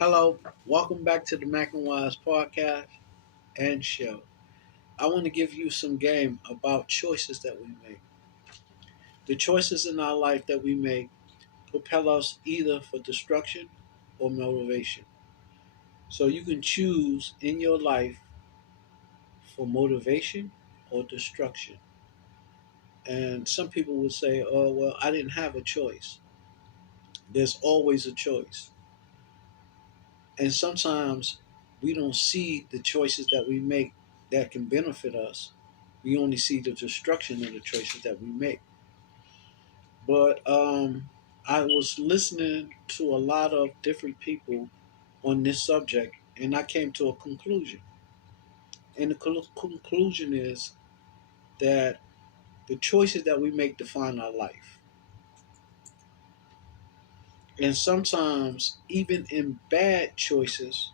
Hello, welcome back to the Mac and Wise podcast and show. I want to give you some game about choices that we make. The choices in our life that we make propel us either for destruction or motivation. So you can choose in your life for motivation or destruction. And some people would say, oh, well, I didn't have a choice. There's always a choice. And sometimes we don't see the choices that we make that can benefit us. We only see the destruction of the choices that we make. But I was listening to a lot of different people on this subject, and I came to a conclusion. And the conclusion is that the choices that we make define our life. And sometimes, even in bad choices,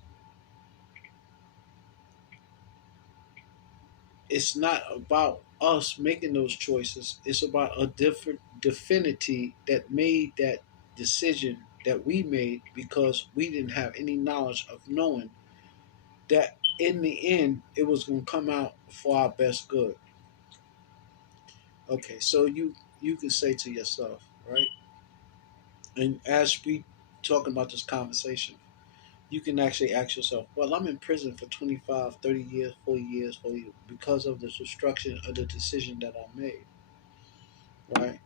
it's not about us making those choices. It's about a different divinity that made that decision that we made because we didn't have any knowledge of knowing that in the end it was going to come out for our best good. Okay, so you can say to yourself, right? And as we talking about this conversation, you can actually ask yourself, well, I'm in prison for 25, 30 years, 40 years, 40 years because of the destruction of the decision that I made, right?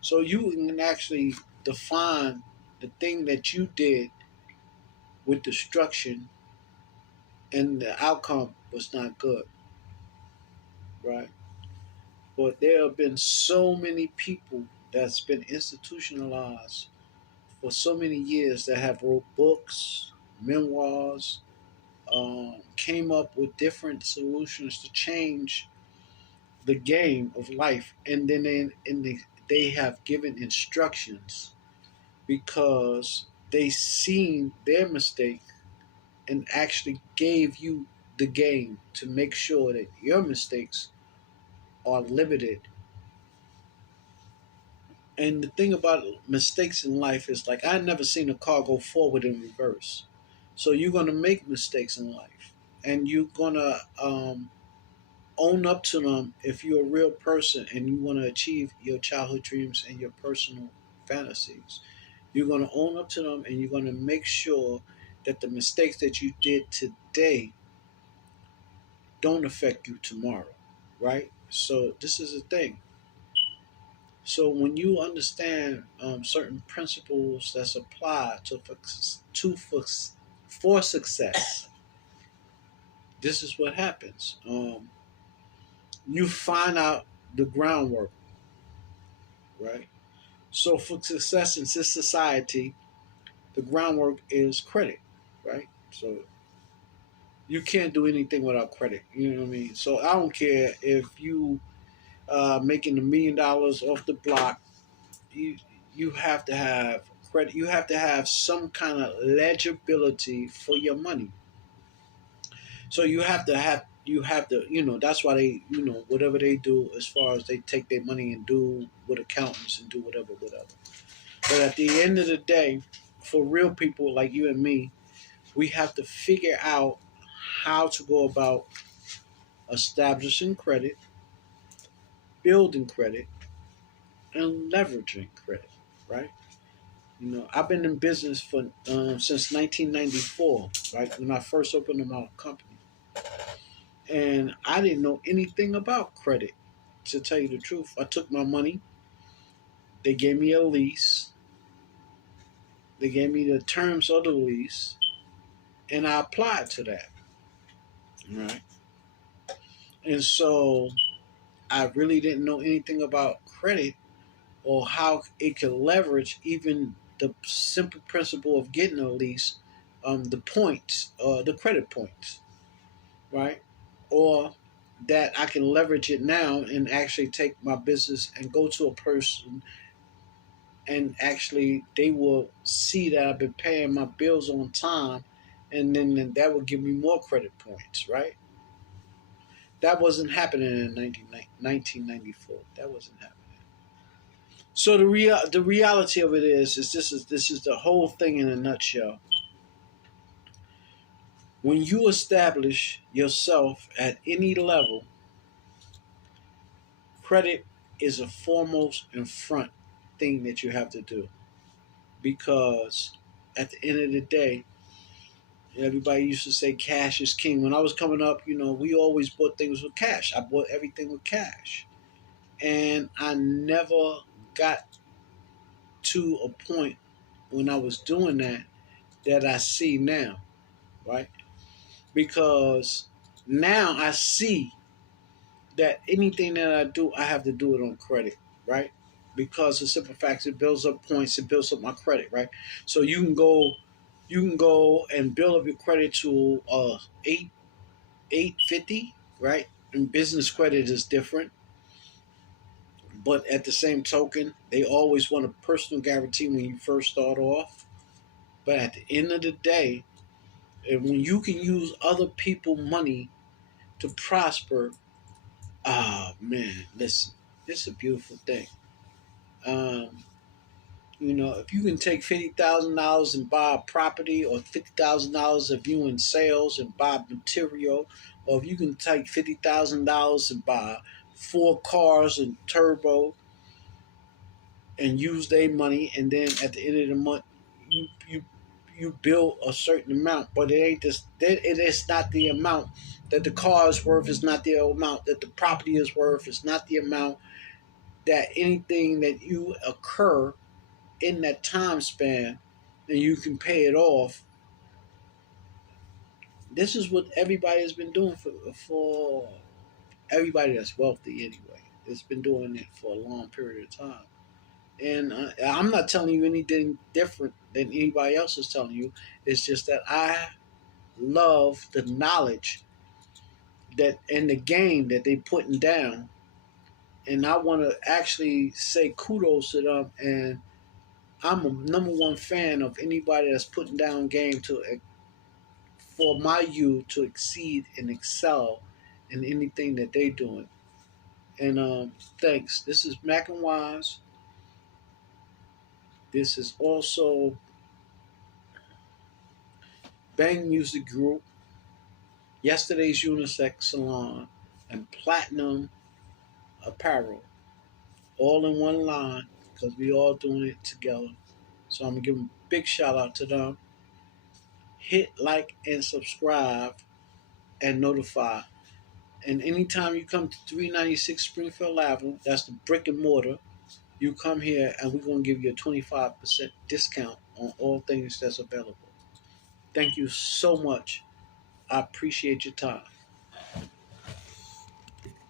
So you can actually define the thing that you did with destruction and the outcome was not good, right? But there have been so many people that's been institutionalized for so many years that have wrote books, memoirs, came up with different solutions to change the game of life, and then they have given instructions because they seen their mistake and actually gave you the game to make sure that your mistakes are limited. And the thing about mistakes in life is like I never seen a car go forward and reverse. So you're gonna make mistakes in life, and you're gonna own up to them if you're a real person and you want to achieve your childhood dreams and your personal fantasies. You're gonna own up to them, and you're gonna make sure that the mistakes that you did today don't affect you tomorrow, right? So this is the thing. So when you understand certain principles that's applied for success, this is what happens. You find out the groundwork, right? So for success in this society, the groundwork is credit, right? So you can't do anything without credit. You know what I mean? So I don't care if you making $1 million off the block. You you have to have credit. You have to have some kind of legibility for your money. So you have to that's why they whatever they do as far as they take their money and do with accountants and do whatever. But at the end of the day, for real people like you and me, we have to figure out how to go about establishing credit, building credit, and leveraging credit, right? I've been in business for since 1994, right? When I first opened my company, and I didn't know anything about credit. To tell you the truth, I took my money. They gave me a lease. They gave me the terms of the lease, and I applied to that, right? And so I really didn't know anything about credit or how it could leverage even the simple principle of getting a lease, the points, the credit points, right? Or that I can leverage it now and actually take my business and go to a person and actually they will see that I've been paying my bills on time, and then that will give me more credit points, right? That wasn't happening in 1994. That wasn't happening. So the reality of it is this is the whole thing in a nutshell. When you establish yourself at any level, credit is a foremost and front thing that you have to do, because at the end of the day, everybody used to say cash is king. When I was coming up, we always bought things with cash. I bought everything with cash. And I never got to a point when I was doing that I see now, right? Because now I see that anything that I do, I have to do it on credit, right? Because the simple fact, it builds up points, it builds up my credit, right? So you can go and build up your credit to 850, right? And business credit is different, but at the same token, they always want a personal guarantee when you first start off. But at the end of the day, and when you can use other people's money to prosper, man, listen, it's a beautiful thing. Um, if you can take $50,000 and buy a property, or $50,000 of you in sales and buy material, or if you can take $50,000 and buy 4 cars and turbo and use their money, and then at the end of the month, you build a certain amount, but it ain't this. It is not the amount that the car is worth. It's not the amount that the property is worth. It's not the amount that anything that you occur in that time span, and you can pay it off. This is what everybody has been doing for everybody that's wealthy anyway. It's been doing it for a long period of time. And I'm not telling you anything different than anybody else is telling you. It's just that I love the knowledge that in the game that they putting down, and I want to actually say kudos to them. And I'm a number one fan of anybody that's putting down game for my youth to exceed and excel in anything that they doing. And thanks. This is Mac and Wise. This is also Bang Music Group, Yesterday's Unisex Salon, and Platinum Apparel, all in one line, because we all doing it together. So I'm gonna give them a big shout out to them. Hit like and subscribe and notify. And anytime you come to 396 Springfield Avenue, that's the brick and mortar, you come here and we're gonna give you a 25% discount on all things that's available. Thank you so much. I appreciate your time.